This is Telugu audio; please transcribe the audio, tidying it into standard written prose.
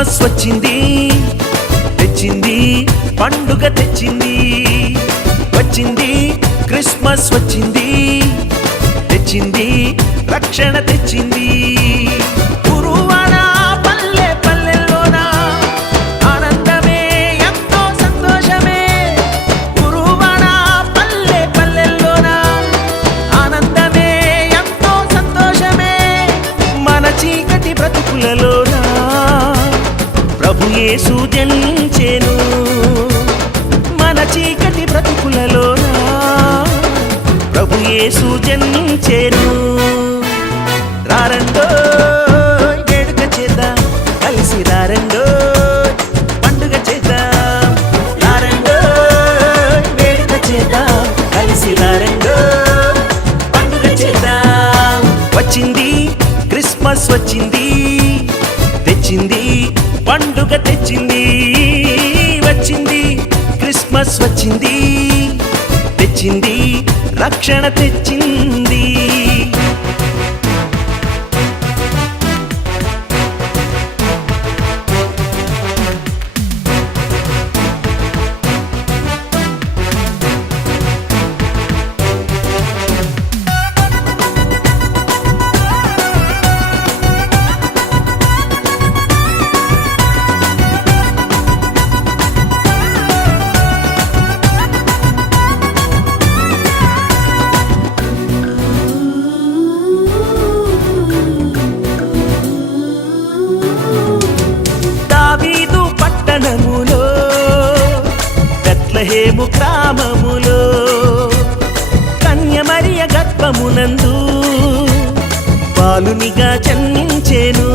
క్రిస్మస్ వచ్చింది తెచ్చింది పండుగ తెచ్చింది వచ్చింది క్రిస్మస్ వచ్చింది తెచ్చింది రక్షణ తెచ్చింది గురువాడ పల్లె పల్లెల్లోన ఆనందమే ఎంతో సంతోషమే గురువాడ పల్లె పల్లెల్లోన ఆనందమే ఎంతో సంతోషమే మన చీకటి బ్రతుకులలోన ప్రభు యేసు జనించెను మన చీకటి బ్రతుకులలోన ప్రభు యేసు జనించెను రారండో వేడుక చేద్దాం కలిసి రారండో పండుగ చేద్దాం రారండో వేడుక చేద్దాం కలిసి రారండో పండుగ చేద్దాం వచ్చింది క్రిస్మస్ వచ్చింది తెచ్చింది పండుగ తెచ్చింది వచ్చింది క్రిస్మస్ వచ్చింది తెచ్చింది రక్షణ తెచ్చింది దావీదు పట్టణములో బెత్లెహేము గ్రామములో కన్య మరియ గర్భమునందు బాలునిగా జన్మించెను